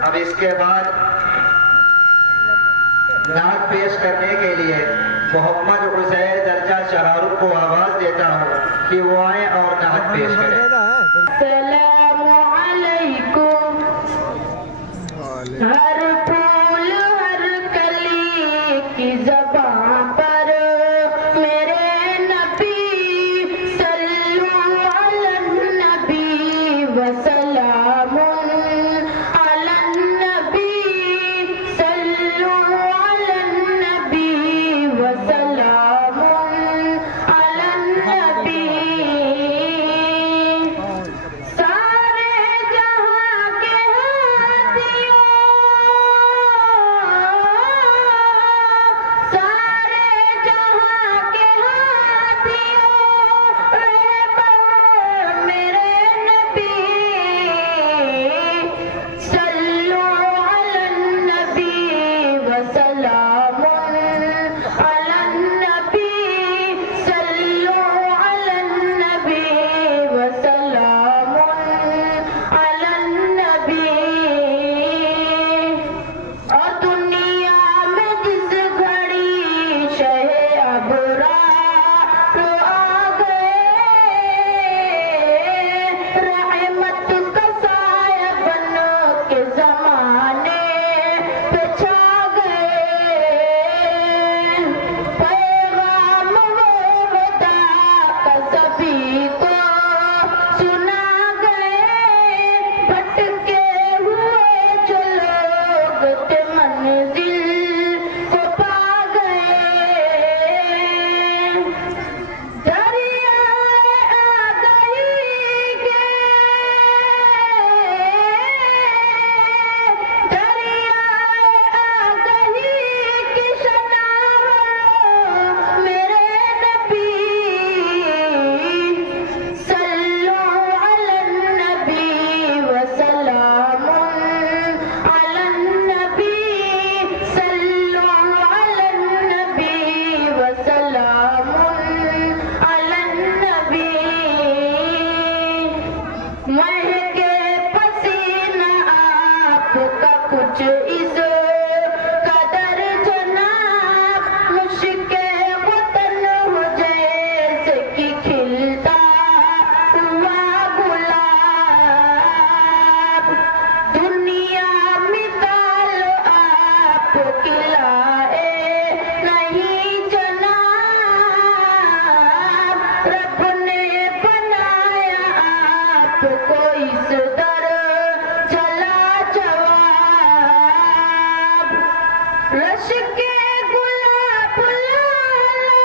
अब इसके बाद नात पेश करने के लिए मोहम्मद हुसैन दर्जा शहारुख को आवाज देता हूँ कि वो आए और नात पेश करें। सलामु अलैकुम। हर फूल हर कली की ज़बां पर मेरे नबी सल्लु अलन नबी व सलामुन अलन नबी सल्लु अलन नबी व सलामुन अलन नबी। सारे जहां के हाथियों, सारे जहां के हाथियों, रहबर मेरे नबी सल्लु अलन नबी व सलामुन अलन नबी सल्लु अलन नबी व सलामुन अलन नबी। और दुनिया में जिस घड़ी शहे अबरार आ गए, रहमत का साया बन के ज़माने पे छा गए। पैगाम वो वदा का सभी को सुना गए, भटके हुए जो लोग थे मंजिल को पा गए। दरियाए आगही के, दरियाए आगही की शनावर मेरे नबी सल्लु अलन नबी व सलामुन अलन नबी सल्लु अलन नबी व सलामुन अलन नबी। महके पसीना आपका कुछ इस कदर जनाब, मुश्के वतन हो जैसे कि खिलता हुआ गुलाब। दुनिया मिसाल आप खिलाए नहीं जनाब, रब ने बनाया आपको इस दर जला जवाब। रश के गुलाब लालो,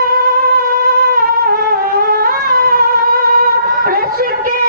रश के